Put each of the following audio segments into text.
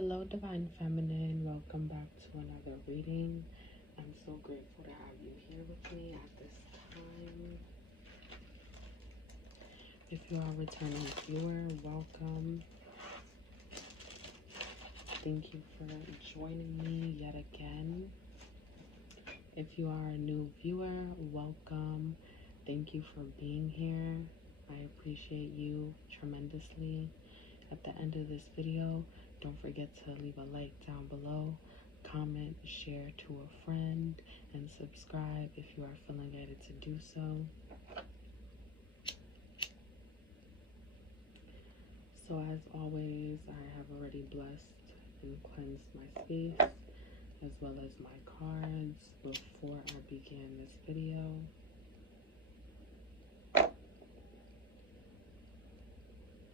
Hello, Divine Feminine. Welcome back to another reading. I'm so grateful to have you here with me at this time. If you are a returning viewer, welcome. Thank you for joining me yet again. If you are a new viewer, welcome. Thank you for being here. I appreciate you tremendously. At the end of this video, don't forget to leave a like down below, comment, share to a friend, and subscribe if you are feeling guided to do so. So as always, I have already blessed and cleansed my space as well as my cards before I began this video.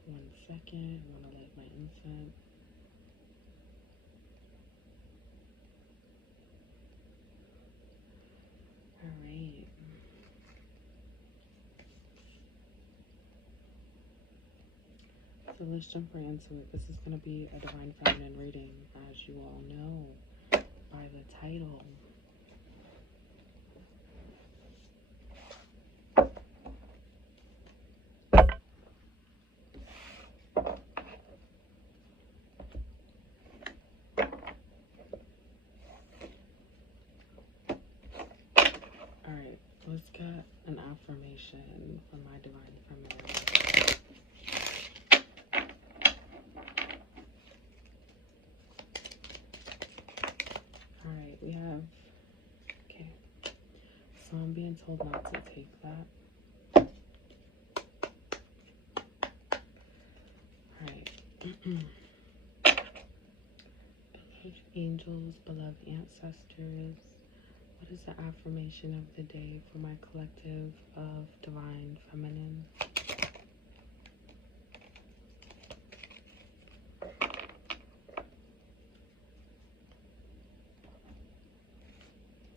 One second, I want to light my incense. Alright. So let's jump right into it. This is going to be a Divine Feminine reading, as you all know by the title. Alright, let's get an affirmation for my Divine Feminine. Alright, we have, okay, so I'm being told not to take that. Alright. Beloved angels, beloved ancestors, what is the affirmation of the day for my collective of Divine Feminine?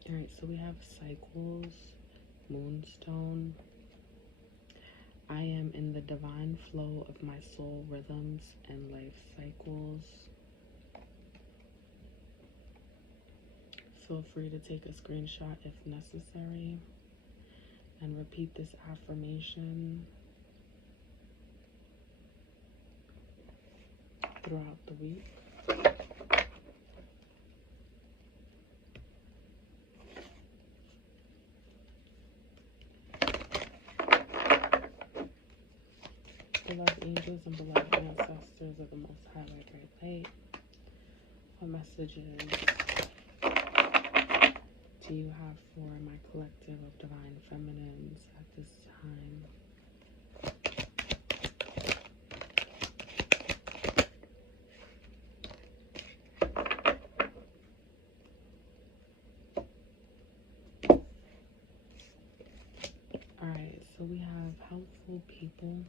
Alright, so we have cycles, moonstone. I am in the divine flow of my soul rhythms and life cycles. Feel free to take a screenshot if necessary and repeat this affirmation throughout the week. Beloved angels and beloved ancestors of the Most High, Great Light, what messages do you have for my collective of Divine Feminines at this time? Alright, so we have helpful people.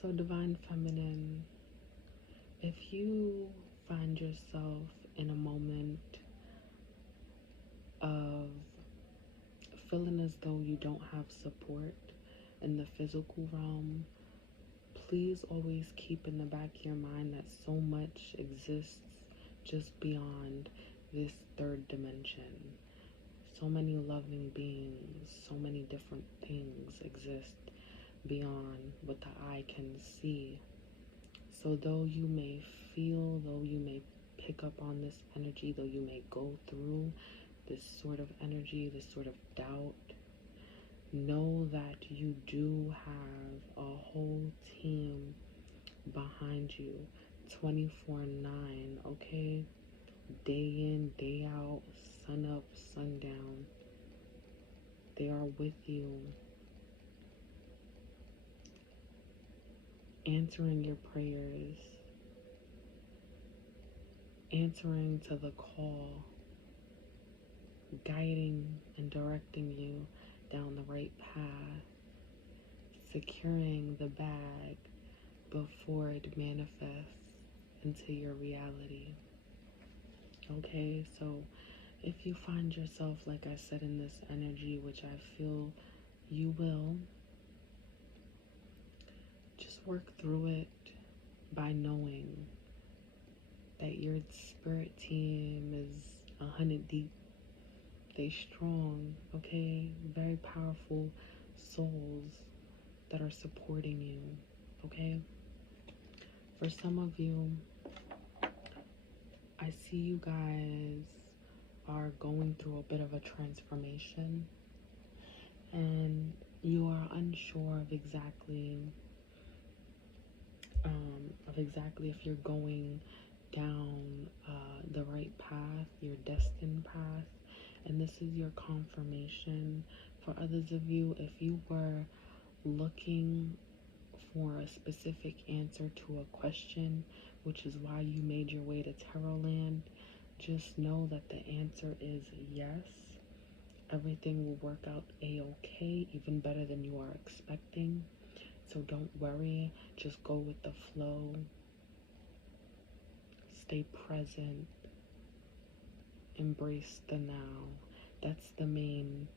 So Divine Feminine, if you find yourself in a moment of feeling as though you don't have support in the physical realm, please always keep in the back of your mind that so much exists just beyond this third dimension. So many loving beings, so many different things exist beyond what the eye can see. So though you may feel, though you may pick up on this energy, though you may go through this sort of energy, this sort of doubt, know that you do have a whole team behind you 24/9, okay? Day in, day out, sun up, sundown. They are with you, answering your prayers, answering to the call, guiding and directing you down the right path, securing the bag before it manifests into your reality. Okay, so if you find yourself, like I said, in this energy, which I feel you will, work through it by knowing that your spirit team is 100 deep. They strong, okay? Very powerful souls that are supporting you, okay? For some of you, I see you guys are going through a bit of a transformation, and you are unsure of exactly if you're going down the right path, your destined path. And this is your confirmation. For others of you, if you were looking for a specific answer to a question, which is why you made your way to Tarot Land, just know that the answer is yes. Everything will work out a-okay, even better than you are expecting. So don't worry, just go with the flow. Stay present. Embrace the now. That's the main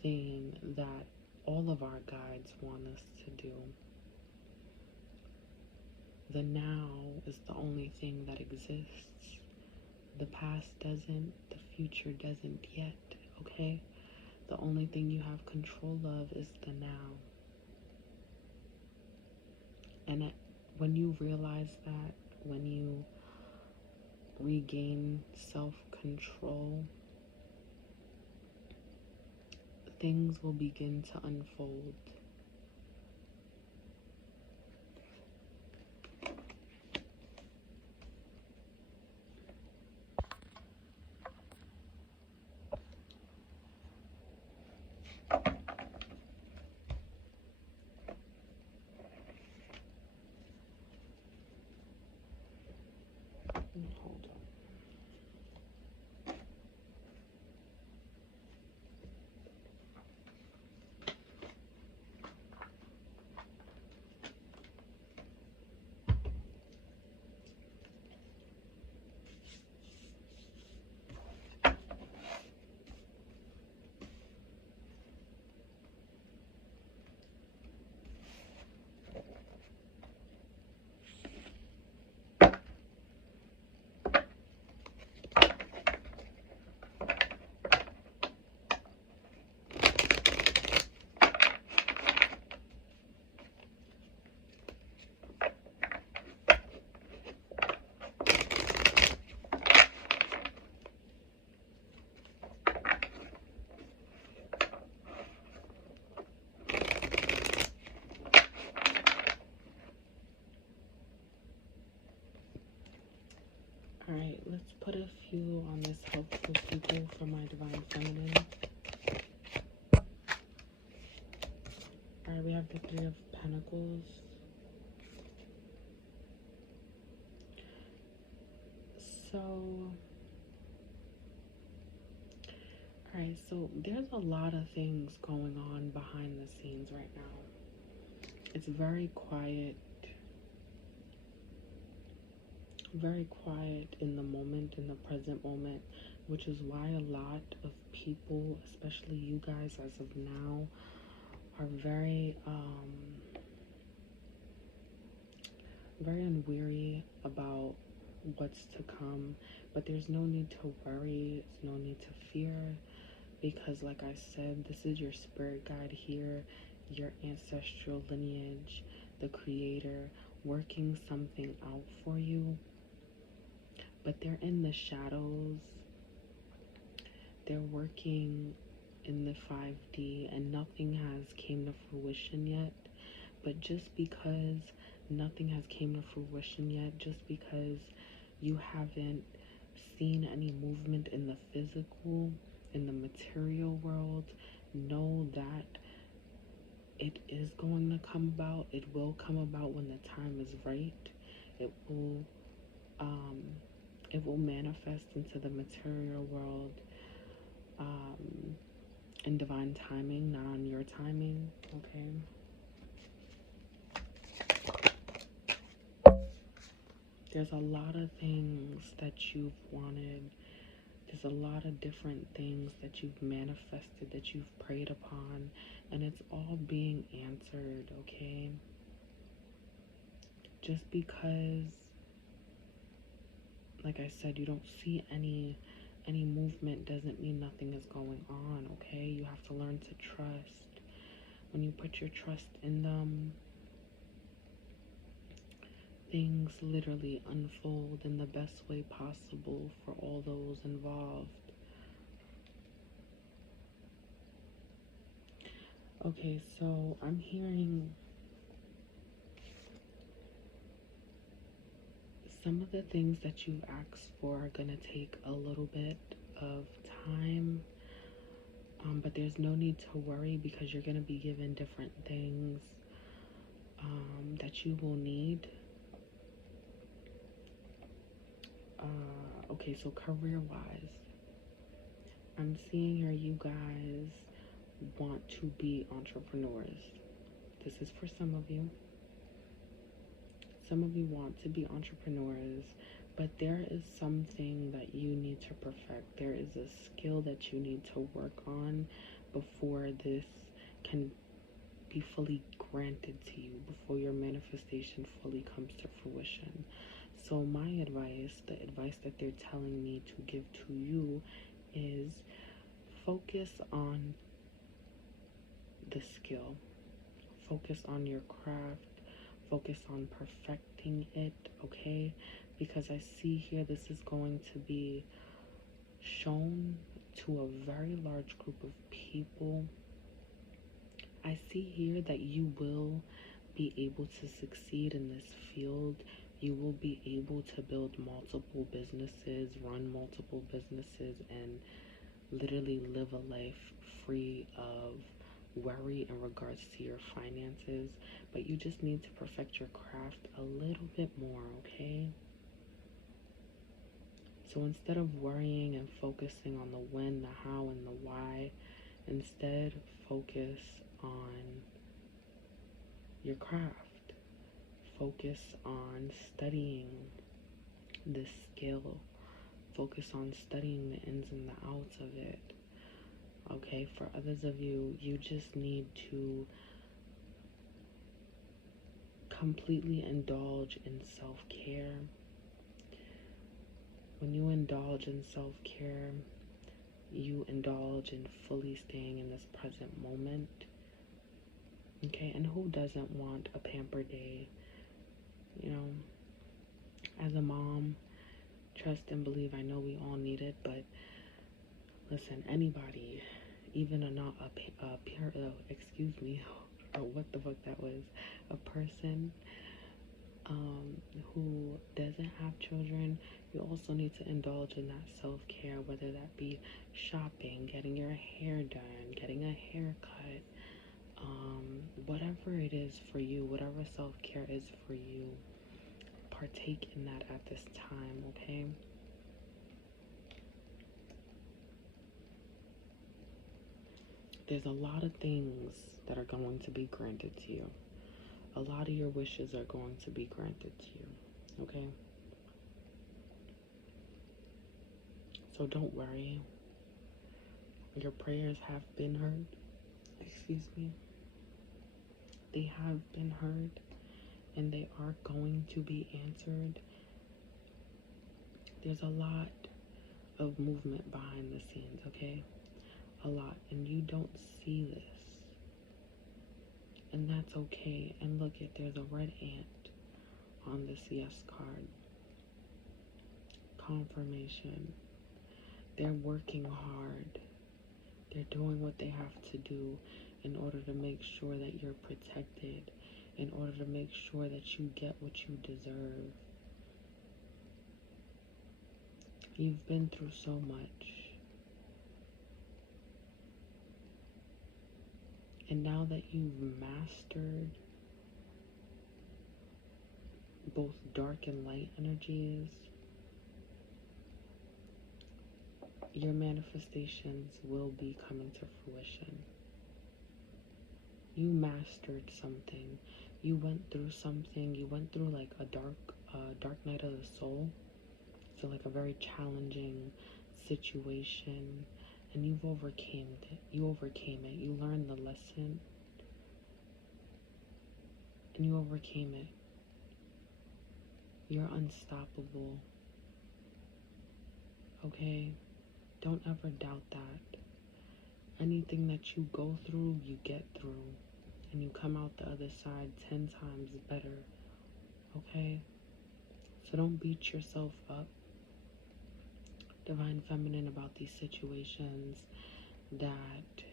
thing that all of our guides want us to do. The now is the only thing that exists. The past doesn't, the future doesn't yet, okay? The only thing you have control of is the now. And when you realize that, when you regain self-control, things will begin to unfold. Hold on. Alright, let's put a few on this helpful people for my divine feminine. Alright, we have the Three of Pentacles. So, alright, so there's a lot of things going on behind the scenes right now. It's very quiet in the moment, in the present moment, which is why a lot of people, especially you guys as of now, are very unweary about what's to come. But there's no need to worry, there's no need to fear, because like I said, this is your spirit guide here, your ancestral lineage, the creator, working something out for you. But they're in the shadows. They're working in the 5D, and nothing has came to fruition yet. But just because nothing has came to fruition yet, just because you haven't seen any movement in the physical, in the material world, know that it is going to come about. It will come about when the time is right. It will manifest into the material world in divine timing, not on your timing, okay? There's a lot of things that you've wanted. There's a lot of different things that you've manifested, that you've prayed upon, and it's all being answered, okay? Just because, like I said, you don't see any movement doesn't mean nothing is going on, okay? You have to learn to trust. When you put your trust in them, things literally unfold in the best way possible for all those involved. Okay, so I'm hearing some of the things that you've asked for are going to take a little bit of time, but there's no need to worry because you're going to be given different things that you will need. Okay, so career-wise, I'm seeing here you guys want to be entrepreneurs. This is for some of you. Some of you want to be entrepreneurs, but there is something that you need to perfect. There is a skill that you need to work on before this can be fully granted to you, before your manifestation fully comes to fruition. So my advice, the advice that they're telling me to give to you, is focus on the skill. Focus on your craft. Focus on perfecting it, okay? Because I see here this is going to be shown to a very large group of people. I see here that you will be able to succeed in this field. You will be able to build multiple businesses, run multiple businesses, and literally live a life free of worry in regards to your finances. But you just need to perfect your craft a little bit more, okay? So instead of worrying and focusing on the when, the how, and the why, instead focus on your craft. Focus on studying this skill. Focus on studying the ins and the outs of it. Okay, for others of you, you just need to completely indulge in self-care. When you indulge in self-care, you indulge in fully staying in this present moment. Okay, and who doesn't want a pamper day? You know, as a mom, trust and believe, I know we all need it, but listen, anybody, even excuse me, or what the fuck that was, a person who doesn't have children, you also need to indulge in that self-care, whether that be shopping, getting your hair done, getting a haircut, whatever it is for you, whatever self-care is for you, partake in that at this time, okay? There's a lot of things that are going to be granted to you. A lot of your wishes are going to be granted to you, okay? So don't worry. Your prayers have been heard. Excuse me. They have been heard, and they are going to be answered. There's a lot of movement behind the scenes, okay? A lot, and you don't see this. And that's okay. And look, there's a red ant on this yes card. Confirmation. They're working hard. They're doing what they have to do in order to make sure that you're protected, in order to make sure that you get what you deserve. You've been through so much. And now that you've mastered both dark and light energies, your manifestations will be coming to fruition. You mastered something. You went through something. You went through like a dark night of the soul. So like a very challenging situation. And you've overcame it. You overcame it. You learned the lesson. And you overcame it. You're unstoppable. Okay? Don't ever doubt that. Anything that you go through, you get through. And you come out the other side 10 times better. Okay? So don't beat yourself up, Divine Feminine, about these situations that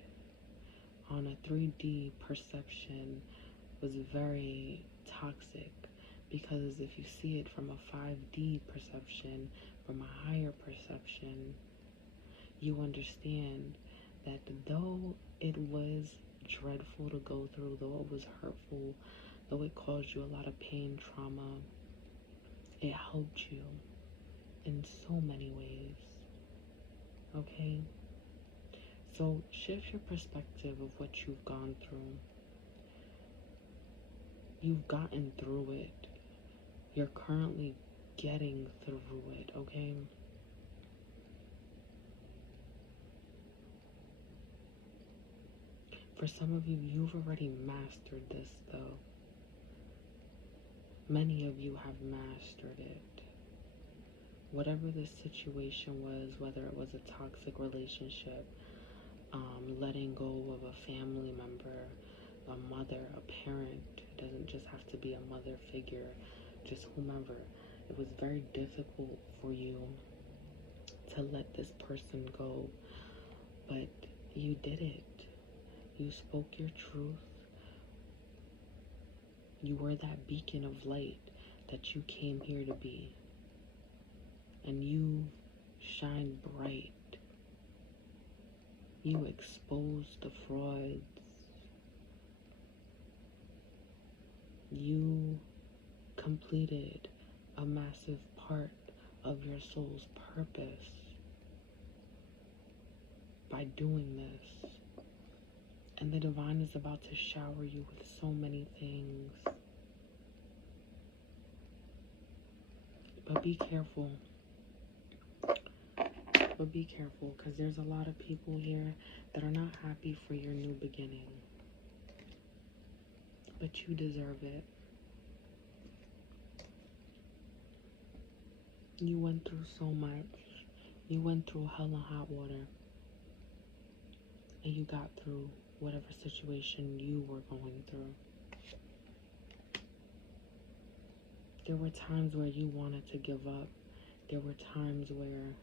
on a 3D perception was very toxic. Because if you see it from a 5D perception, from a higher perception, you understand that though it was dreadful to go through, though it was hurtful, though it caused you a lot of pain, trauma, it helped you in so many ways. Okay? So shift your perspective of what you've gone through. You've gotten through it. You're currently getting through it, okay? For some of you, you've already mastered this, though. Many of you have mastered it. Whatever the situation was, whether it was a toxic relationship, letting go of a family member, a mother, a parent, it doesn't just have to be a mother figure, just whomever. It was very difficult for you to let this person go, but you did it. You spoke your truth. You were that beacon of light that you came here to be. And you shine bright. You exposed the frauds. You completed a massive part of your soul's purpose by doing this. And the divine is about to shower you with so many things. But be careful. But be careful, because there's a lot of people here that are not happy for your new beginning. But you deserve it. You went through so much. You went through hell and hot water. And you got through whatever situation you were going through. There were times where you wanted to give up. There were times where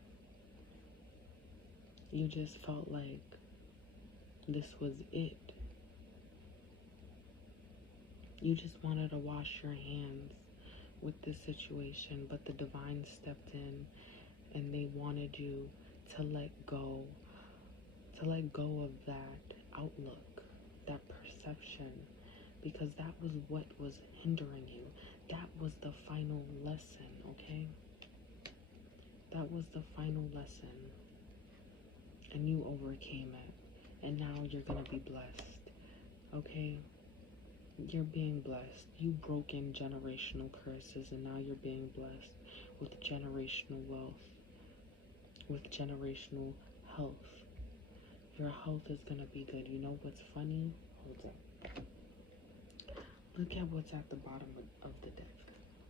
you just felt like this was it. You just wanted to wash your hands with this situation, but the divine stepped in and they wanted you to let go of that outlook, that perception, because that was what was hindering you. That was the final lesson, okay? That was the final lesson. And you overcame it. And now you're gonna be blessed, okay? You're being blessed. You broke in generational curses, and now you're being blessed with generational wealth, with generational health. Your health is gonna be good. You know what's funny? Hold up. Look at what's at the bottom of the deck,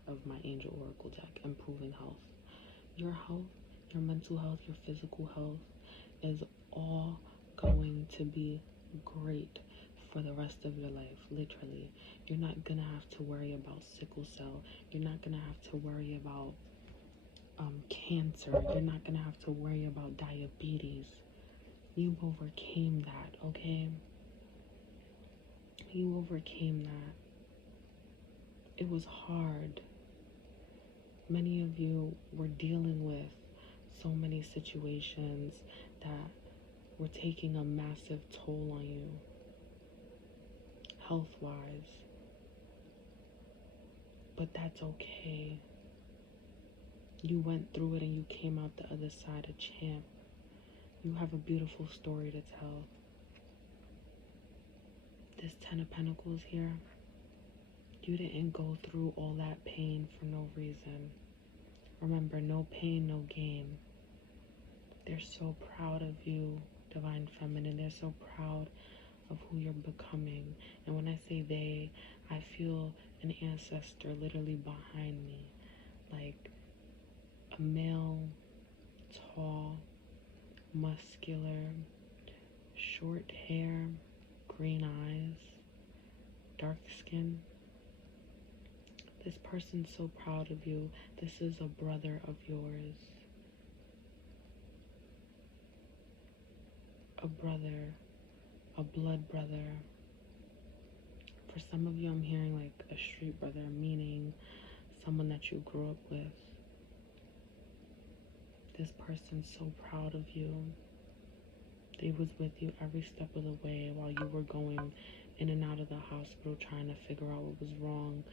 of my Angel Oracle deck. Improving health. Your health, your mental health, your physical health is all going to be great for the rest of your life. Literally, you're not gonna have to worry about sickle cell. You're not gonna have to worry about cancer. You're not gonna have to worry about diabetes. You overcame that, okay? You overcame that. It was hard. Many of you were dealing with so many situations that were taking a massive toll on you, health-wise. But that's okay. You went through it and you came out the other side a champ. You have a beautiful story to tell. This 10 of Pentacles here, you didn't go through all that pain for no reason. Remember, no pain, no gain. They're so proud of you, Divine Feminine. They're so proud of who you're becoming. And when I say they, I feel an ancestor literally behind me. like a male, tall, muscular, short hair, green eyes, dark skin. This person's so proud of you. This is a brother of yours. A brother, a blood brother. For some of you, I'm hearing like a street brother, meaning someone that you grew up with. This person's so proud of you. They was with you every step of the way while you were going in and out of the hospital trying to figure out what was wrong,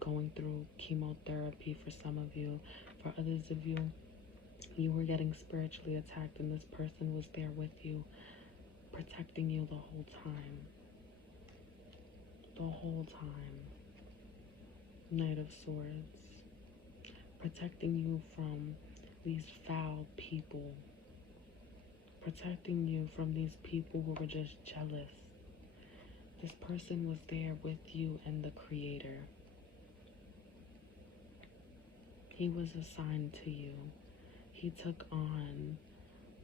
going through chemotherapy for some of you. For others of you, you were getting spiritually attacked, and this person was there with you, protecting you the whole time. The whole time. Knight of Swords. Protecting you from these foul people. Protecting you from these people who were just jealous. This person was there with you and the Creator. He was assigned to you. He took on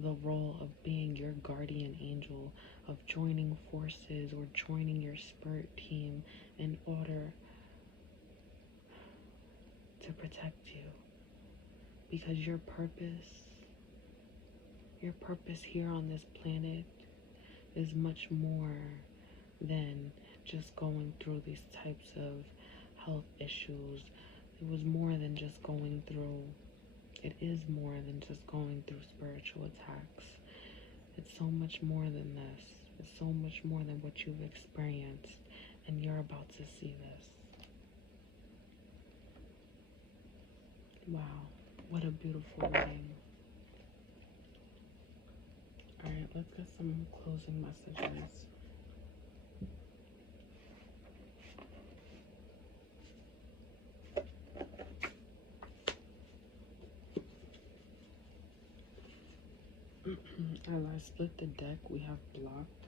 the role of being your guardian angel, of joining forces or joining your spirit team in order to protect you. Because your purpose here on this planet is much more than just going through these types of health issues. It was more than just going through, it is more than just going through spiritual attacks. It's so much more than this. It's so much more than what you've experienced, and you're about to see this. Wow, what a beautiful reading. Alright, let's get some closing messages. As I split the deck, we have blocked.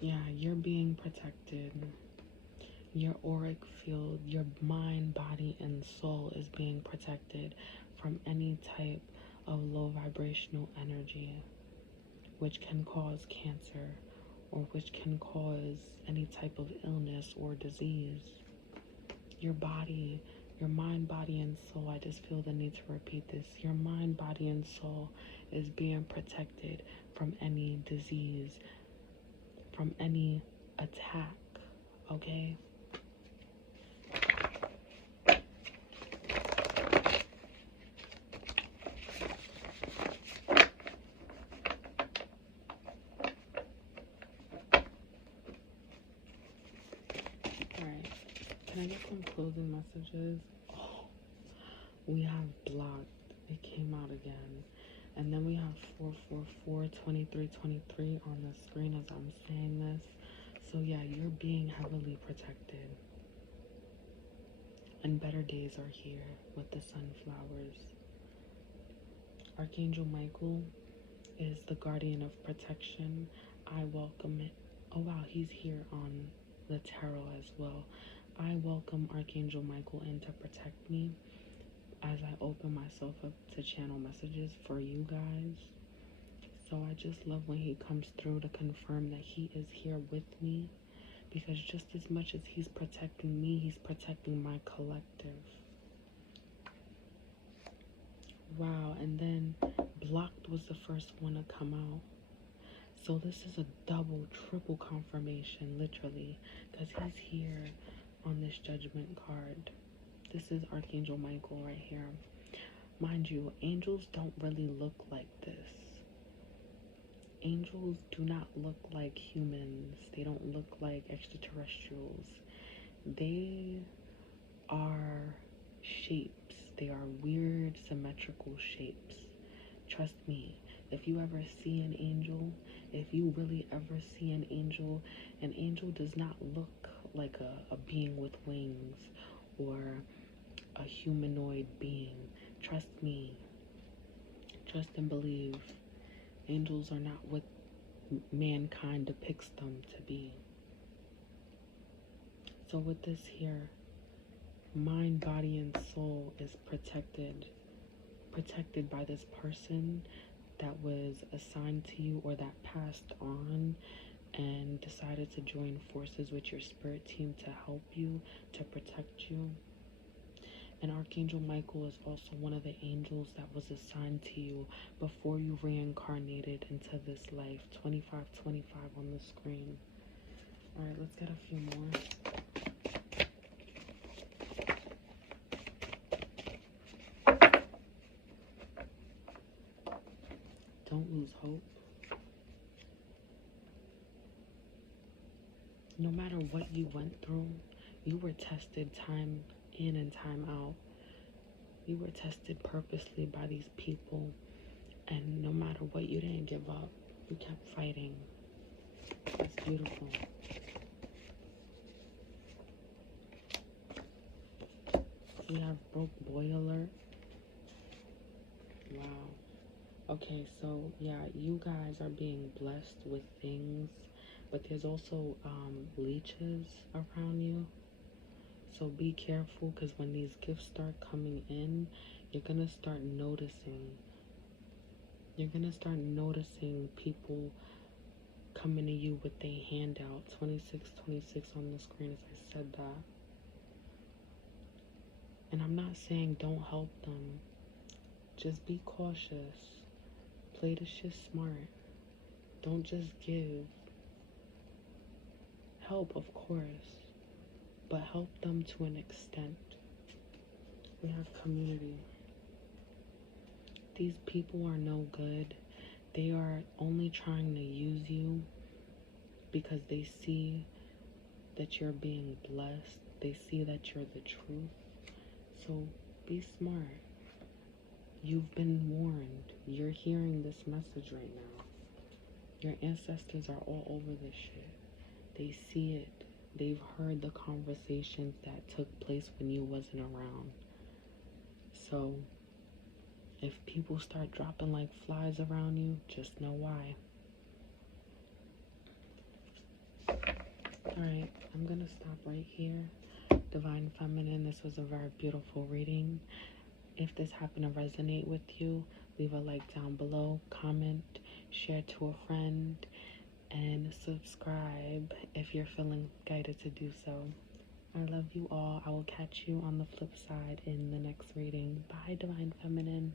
Yeah, you're being protected. Your auric field, your mind, body, and soul is being protected from any type of low vibrational energy, which can cause cancer or which can cause any type of illness or disease. Your body, your mind, body, and soul, I just feel the need to repeat this. Your mind, body, and soul is being protected from any disease, from any attack, okay? Alright, can I get some closing messages? Oh, we have blocked. It came out again. And then we have 444 2323 on the screen as I'm saying this. So yeah, you're being heavily protected. And better days are here with the sunflowers. Archangel Michael is the guardian of protection. I welcome it. Oh wow, he's here on the tarot as well. I welcome Archangel Michael in to protect me as I open myself up to channel messages for you guys. So I just love when he comes through to confirm that he is here with me, because just as much as he's protecting me, he's protecting my collective. Wow, and then blocked was the first one to come out. So this is a double, triple confirmation, literally, because he's here on this judgment card. This is Archangel Michael right here. Mind you, angels don't really look like this. Angels do not look like humans. They don't look like extraterrestrials. They are shapes. They are weird, symmetrical shapes. Trust me, if you ever see an angel, if you really ever see an angel does not look like a being with wings or a humanoid being. Trust me. Trust and believe. Angels are not what mankind depicts them to be. So with this here, mind, body, and soul is protected by this person that was assigned to you or that passed on and decided to join forces with your spirit team to help you, to protect you. And Archangel Michael is also one of the angels that was assigned to you before you reincarnated into this life. 2525 on the screen. All right, let's get a few more. Don't lose hope. No matter what you went through, you were tested time in and time out. You were tested purposely by these people, and no matter what, you didn't give up. You kept fighting. That's beautiful. We have broke boy alert. Wow. Okay, so yeah, you guys are being blessed with things, but there's also leeches around you. So be careful, because when these gifts start coming in, you're gonna start noticing. You're gonna start noticing people coming to you with their hand out. 2626 on the screen as I said that. And I'm not saying don't help them. Just be cautious. Play the shit smart. Don't just give. Help, of course, but help them to an extent. We have community. These people are no good. They are only trying to use you because they see that you're being blessed. They see that you're the truth. So be smart. You've been warned. You're hearing this message right now. Your ancestors are all over this shit. They see it. They've heard the conversations that took place when you wasn't around. So if people start dropping like flies around you, just know why. Alright, I'm gonna stop right here. Divine Feminine, this was a very beautiful reading. If this happened to resonate with you, leave a like down below, comment, share to a friend, and subscribe if you're feeling guided to do so. I love you all. I will catch you on the flip side in the next reading. Bye, Divine Feminine.